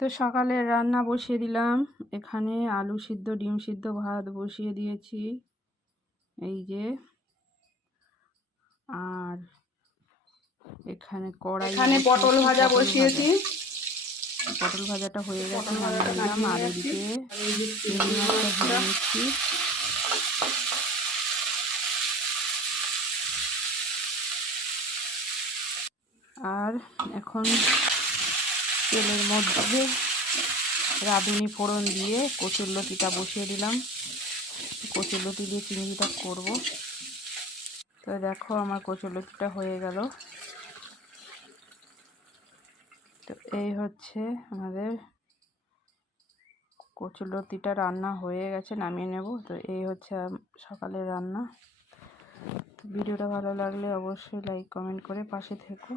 তো সকালে রান্না বসিয়ে দিলাম। এখানে আলু সিদ্ধ ডিম সিদ্ধ ভাত বসিয়ে দিয়েছি, এই যে। আর এখানে কড়াইয়ে পটল ভাজা বসিয়েছি। পটল ভাজাটা হয়ে গেছে, নামিয়ে নিলাম। আর এদিকে চিংড়ি মাছটা ভেজে নিচ্ছি। আর এখন তেলের মধ্যে রাঁধুনি ফোড়ন দিয়ে কচুরলতিটা বসিয়ে দিলাম। কচুরলতি দিয়ে চিংড়িটা করব। তো দেখো আমার কচুরলতিটা হয়ে গেল। তো এই হচ্ছে আমাদের কচুরলতিটা রান্না হয়ে গেছে, নামিয়ে নেব। তো এই হচ্ছে সকালের রান্না। ভিডিওটা ভালো লাগলে অবশ্যই লাইক কমেন্ট করে পাশে থেকো।